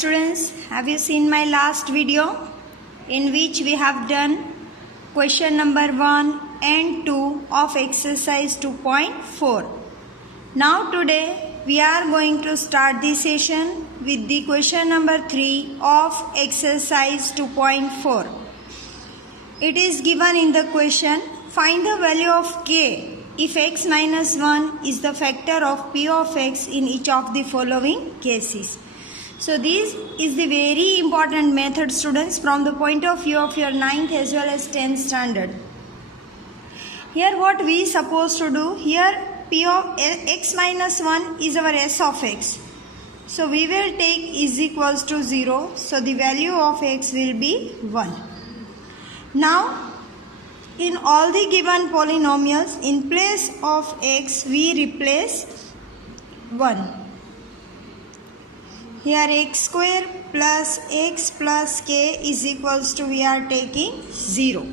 students, have you seen my last video in which we have done question number 1 and 2 of exercise 2.4. Now today we are going to start the session with the question number 3 of exercise 2.4. It is given in the question, find the value of k if x minus 1 is the factor of p of x in each of the following cases. So this is the very important method, students, from the point of view of your 9th as well as 10th standard. Here what we supposed to do, here p of x minus 1 is our s of x. So we will take is equals to 0. So the value of x will be 1. Now in all the given polynomials, in place of x we replace 1. Here x square plus x plus k is equals to, we are taking 0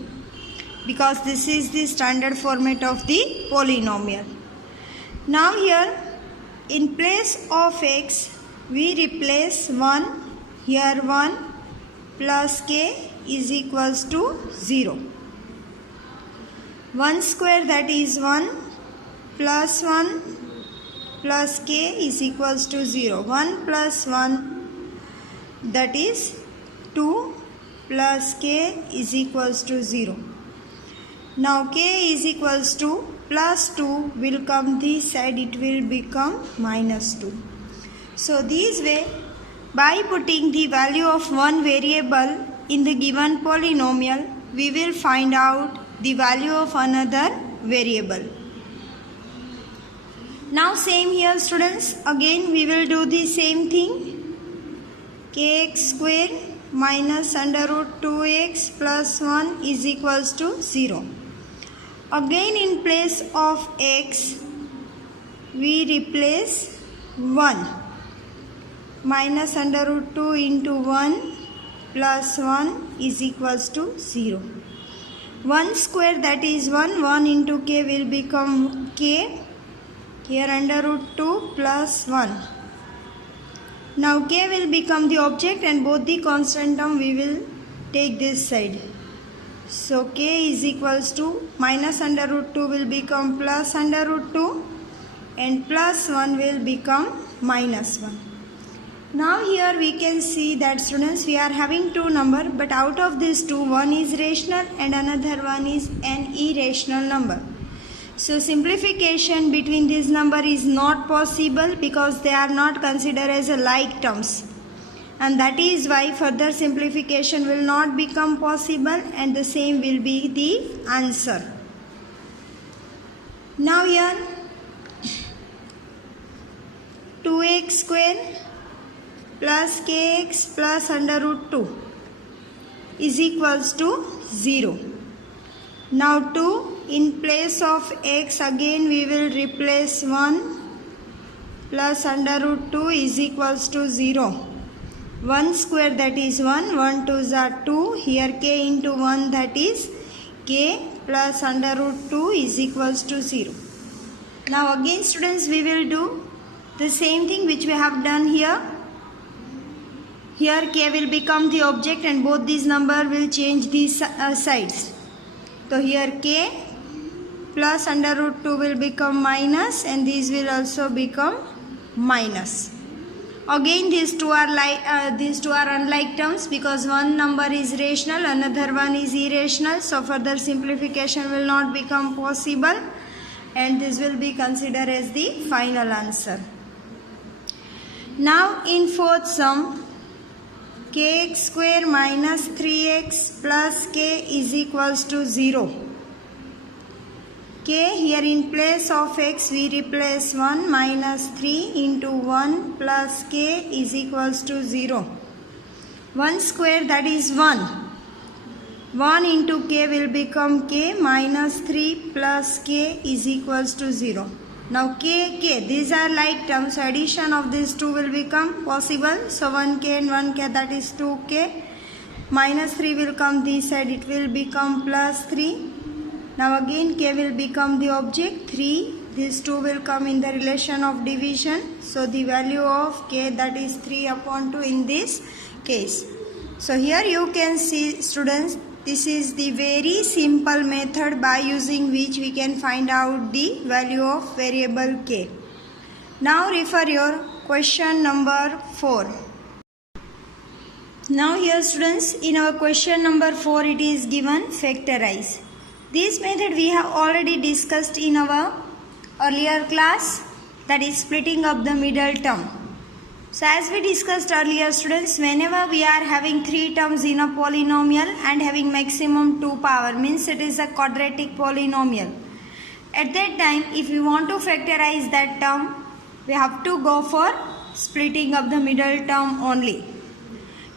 because this is the standard format of the polynomial. Now here in place of x we replace 1. Here 1 plus k is equals to 0. 1 square, that is 1, plus 1 plus k is equals to 0. 1 plus 1, that is 2, plus k is equals to 0. Now k is equals to plus 2 will come this side, it will become minus 2. So this way, by putting the value of one variable in the given polynomial, we will find out the value of another variable. Now same here, students, again we will do the same thing. Kx square minus under root 2x plus 1 is equals to 0. Again in place of x we replace 1. Minus under root 2 into 1 plus 1 is equals to 0. 1 square, that is 1. 1 into k will become k. Here under root 2 plus 1. Now k will become the object and both the constant term we will take this side. So k is equals to minus under root 2 will become plus under root 2 and plus 1 will become minus 1. Now here we can see that, students, we are having two numbers, but out of these two, one is rational and another one is an irrational number. So simplification between this number is not possible because they are not considered as a like terms, and that is why further simplification will not become possible and the same will be the answer. Now here 2x square plus kx plus under root 2 is equals to 0. Now 2 in place of x, again we will replace 1 plus under root 2 is equals to 0. 1 square, that is 1. 1 2s are 2. Here k into 1, that is k plus under root 2 is equals to 0. Now again, students, we will do the same thing which we have done here. Here k will become the object and both these numbers will change these sides. So here k plus under root 2 will become minus and these will also become minus. Again these two are unlike terms because one number is rational, another one is irrational. So further simplification will not become possible and this will be considered as the final answer. Now in fourth sum, kx square minus 3x plus k is equals to 0. K, here in place of x we replace 1 minus 3 into 1 plus k is equals to 0. 1 square, that is 1. 1 into k will become k minus 3 plus k is equals to 0. Now k, these are like terms, so addition of these two will become possible. So 1k and 1k, that is 2k. Minus 3 will come this side, it will become plus 3. Now again k will become the object, 3 These 2 will come in the relation of division. So the value of k, that is 3 upon 2 in this case. So here you can see, students, this is the very simple method by using which we can find out the value of variable k. Now refer your question number 4. Now here, students, in our question number 4 it is given factorize. This method we have already discussed in our earlier class, that is splitting up the middle term. So as we discussed earlier, students, whenever we are having 3 terms in a polynomial and having maximum 2 power, means it is a quadratic polynomial. At that time, if we want to factorize that term, we have to go for splitting up the middle term only.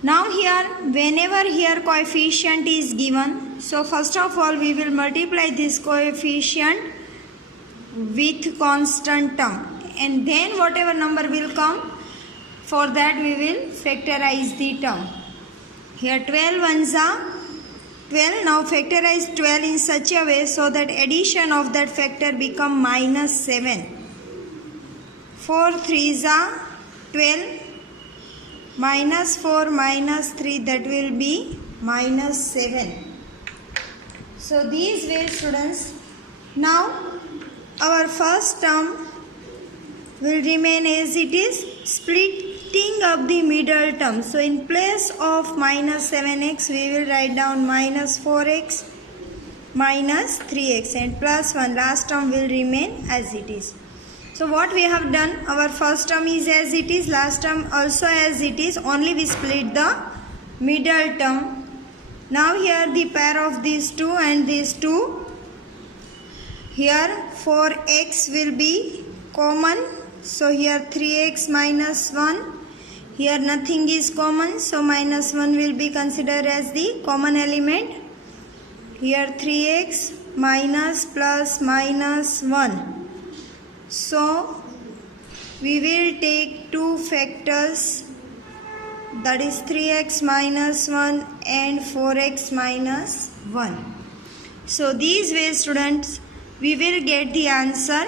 Now here, whenever here coefficient is given, so first of all we will multiply this coefficient with constant term, and then whatever number will come, for that we will factorize the term. Here 12 ones are 12. Now factorize 12 in such a way so that addition of that factor become minus 7. 4 3s are 12. Minus 4 minus 3, that will be minus 7. So these way, students. Now our first term will remain as it is, splitting up the middle term. So in place of minus 7x we will write down minus 4x minus 3x and plus 1. Last term will remain as it is. So what we have done, our first term is as it is, last term also as it is, only we split the middle term. Now here the pair of these 2 and these 2, here 4x will be common, so here 3x minus 1, here nothing is common, so minus 1 will be considered as the common element. Here 3x minus plus minus 1. So we will take 2 factors, that is 3x minus 1 and 4x minus 1. So these ways, students, we will get the answer.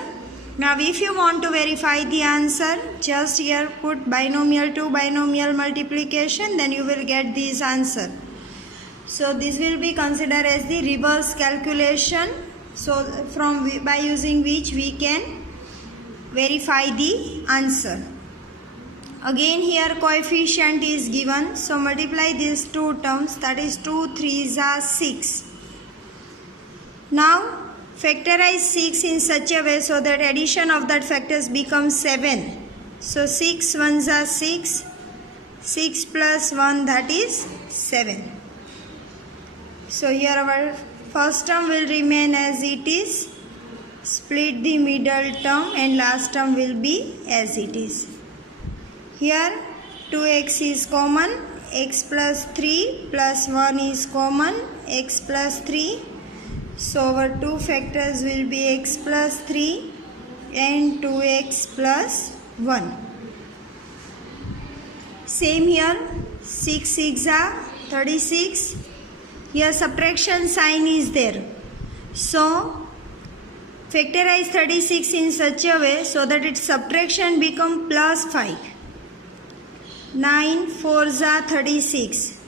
Now if you want to verify the answer, just here put binomial to binomial multiplication, then you will get this answer. So this will be considered as the reverse calculation, so by using which we can verify the answer. Again here coefficient is given, so multiply these 2 terms, that is 2 3s are 6. Now factorize 6 in such a way so that addition of that factors becomes 7. So 6 ones are 6, 6 plus 1, that is 7. So here our first term will remain as it is, split the middle term, and last term will be as it is. Here 2x is common, x plus 3 plus 1 is common, x plus 3. So our 2 factors will be x plus 3 and 2x plus 1. Same here, 6 6 are 36. Here subtraction sign is there. So factorize 36 in such a way so that its subtraction become plus 5. 9 4s are 36.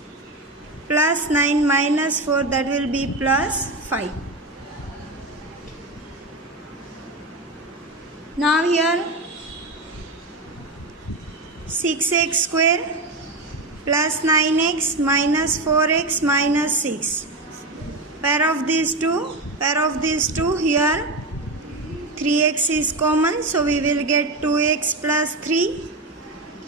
Plus 9 minus 4, that will be plus 5. Now here 6x square plus 9x minus 4x minus 6. Pair of these two, here 3x is common, so we will get 2x plus 3.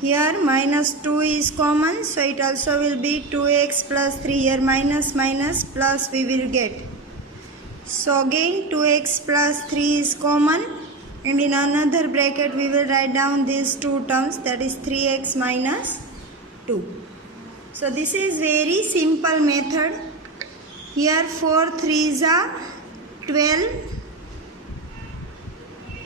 Here minus 2 is common, so it also will be 2x plus 3. Here minus minus plus we will get. So again 2x plus 3 is common, and in another bracket we will write down these 2 terms, that is 3x minus 2. So this is very simple method. Here 4 3s are 12.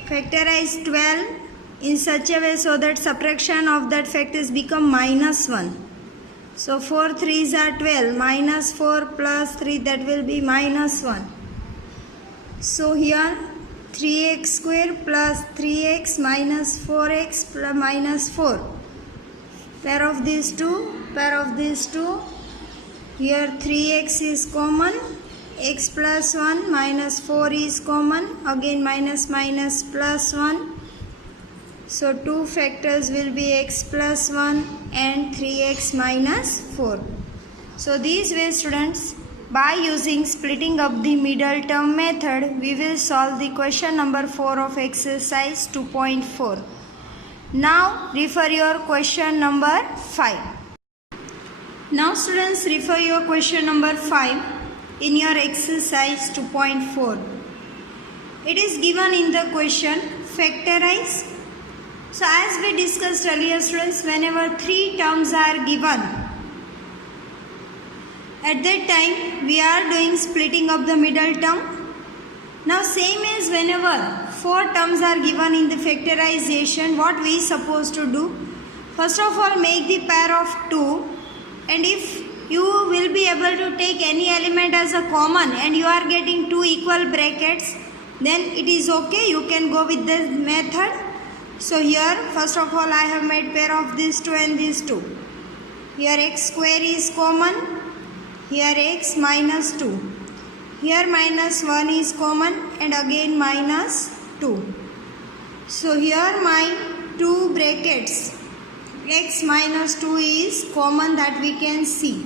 Factorize 12 in such a way so that subtraction of that factors become minus 1. So 4 3s are 12, minus 4 plus 3, that will be minus 1. So here 3x square plus 3x minus 4x plus minus 4. Pair of these two. Here 3x is common. X plus 1 minus 4 is common. Again minus minus plus 1. So 2 factors will be x plus 1 and 3x minus 4. So these way, students, by using splitting up the middle term method, we will solve the question number 4 of exercise 2.4. Now refer your question number 5. Now students, refer your question number 5 in your exercise 2.4. It is given in the question, factorize. So as we discussed earlier, students, whenever 3 terms are given, at that time we are doing splitting of the middle term. Now same as whenever 4 terms are given in the factorization, what we supposed to do? First of all, make the pair of 2, and if you will be able to take any element as a common and you are getting 2 equal brackets, then it is okay, you can go with this method. So here first of all I have made pair of these 2 and these 2. Here x square is common. Here x minus 2. Here minus 1 is common and again minus 2. So here my 2 brackets x minus 2 is common, that we can see.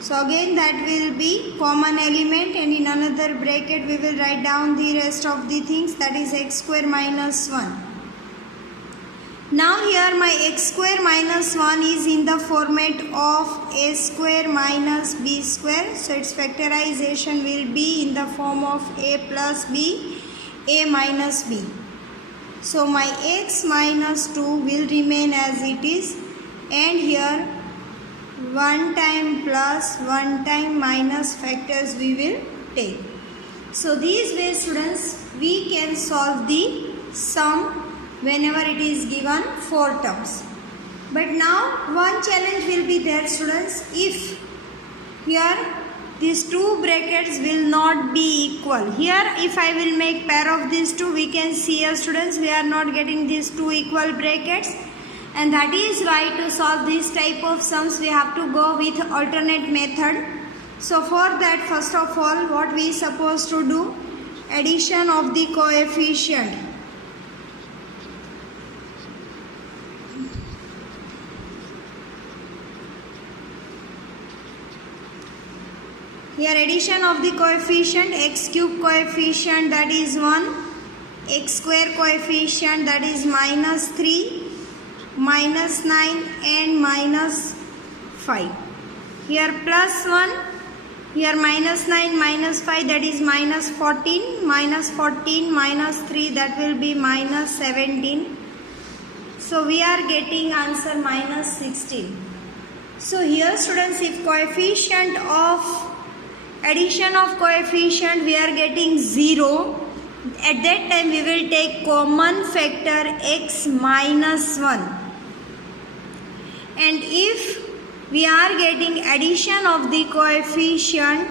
So again that will be common element, and in another bracket we will write down the rest of the things, that is x square minus 1. Now here my x square minus 1 is in the format of a square minus b square. So its factorization will be in the form of a plus b, a minus b. So my x minus 2 will remain as it is, and here 1 time plus 1 time minus factors we will take. So these ways, students, we can solve the sum whenever it is given 4 terms. But now one challenge will be there, students. If here these 2 brackets will not be equal, here if I will make pair of these 2, we can see here, students, we are not getting these 2 equal brackets, and that is why to solve this type of sums we have to go with alternate method. So for that, first of all, what we supposed to do? Addition of the coefficient. Here addition of the coefficient, x cube coefficient, that is 1, x square coefficient, that is minus 3, minus 9 and minus 5. Here plus 1, here minus 9, minus 5, that is minus 14, minus 14, minus 3, that will be minus 17. So we are getting answer minus 16. So here, students, if coefficient of addition of coefficient we are getting 0, at that time we will take common factor x minus 1. And if we are getting addition of the coefficient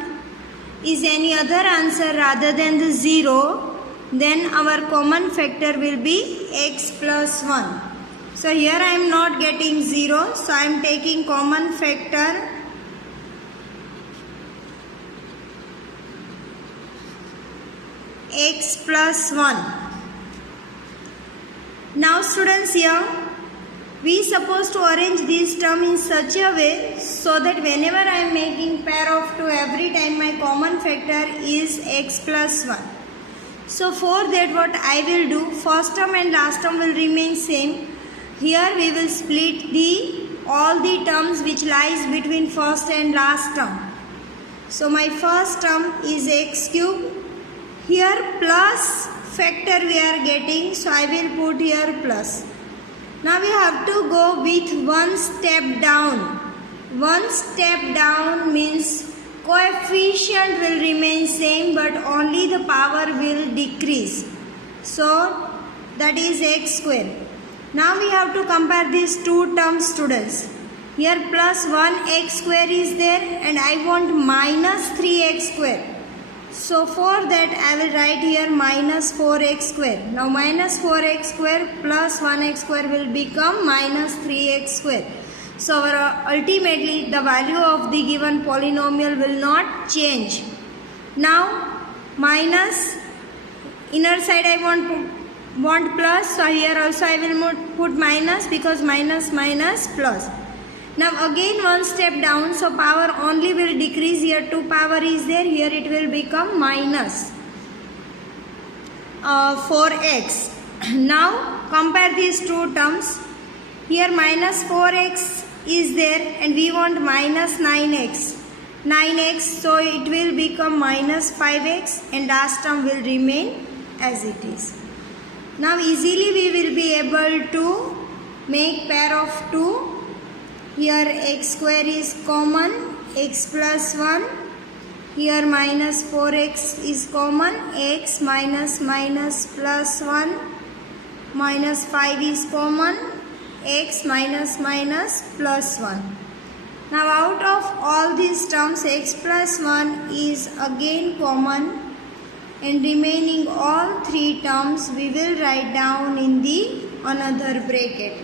is any other answer rather than the 0, then our common factor will be x plus 1. So here I am not getting 0, so I am taking common factor x plus 1. Now students, here we supposed to arrange this term in such a way so that whenever I am making pair of 2, every time my common factor is x plus 1. So for that, what I will do, first term and last term will remain same. Here we will split all the terms which lies between first and last term. So my first term is x cube. Here plus factor we are getting, so I will put here plus. Now we have to go with one step down. One step down means coefficient will remain same but only the power will decrease. So that is x square. Now we have to compare these 2 terms, students. Here plus 1x square is there and I want minus 3x square. So for that I will write here minus 4x square. Now minus 4x square plus 1x square will become minus 3x square. So ultimately the value of the given polynomial will not change. Now minus, inner side I want plus, so here also I will put minus because minus minus plus. Now again one step down, so power only will decrease. Here 2 power is there, here it will become minus 4x. Now compare these two terms. Here minus 4x is there and we want minus 9x. So it will become minus 5x and last term will remain as it is. Now easily we will be able to make pair of 2. Here x square is common, x plus 1. Here minus 4x is common, x minus plus 1. Minus 5 is common, x minus plus 1. Now out of all these terms, x plus 1 is again common, and remaining all 3 terms we will write down in the another bracket.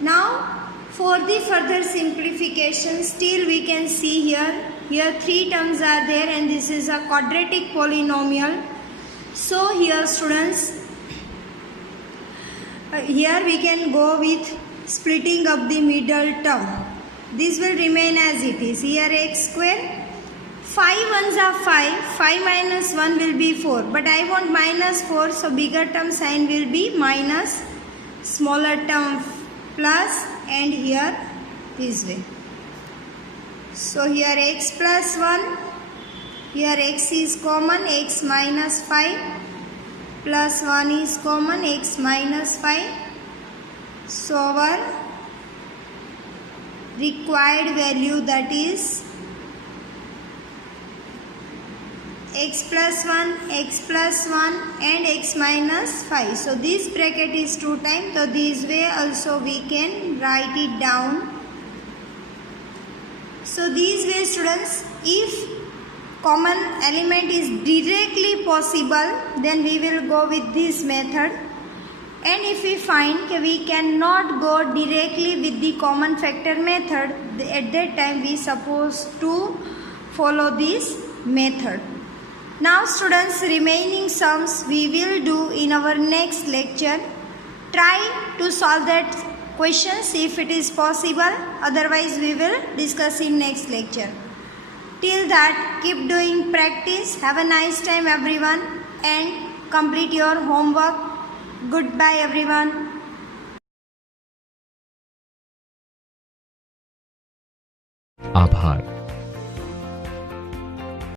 Now for the further simplification, still we can see here 3 terms are there and this is a quadratic polynomial. So here students, here we can go with splitting up the middle term. This will remain as it is. Here x square, 5 ones are 5, 5 minus 1 will be 4, but I want minus 4, so bigger term sign will be minus, smaller term plus, and here this way. So here x plus 1, here x is common, x minus 5 plus 1 is common, x minus 5. So our required value, that is x plus 1 and x minus 5. So this bracket is 2 times. So this way also we can write it down. So this way students, if common element is directly possible, then we will go with this method. And if we find that we cannot go directly with the common factor method, at that time we supposed to follow this method. Now students, remaining sums we will do in our next lecture. Try to solve that questions if it is possible. Otherwise we will discuss in next lecture. Till that, keep doing practice. Have a nice time everyone and complete your homework. Goodbye everyone. आभार।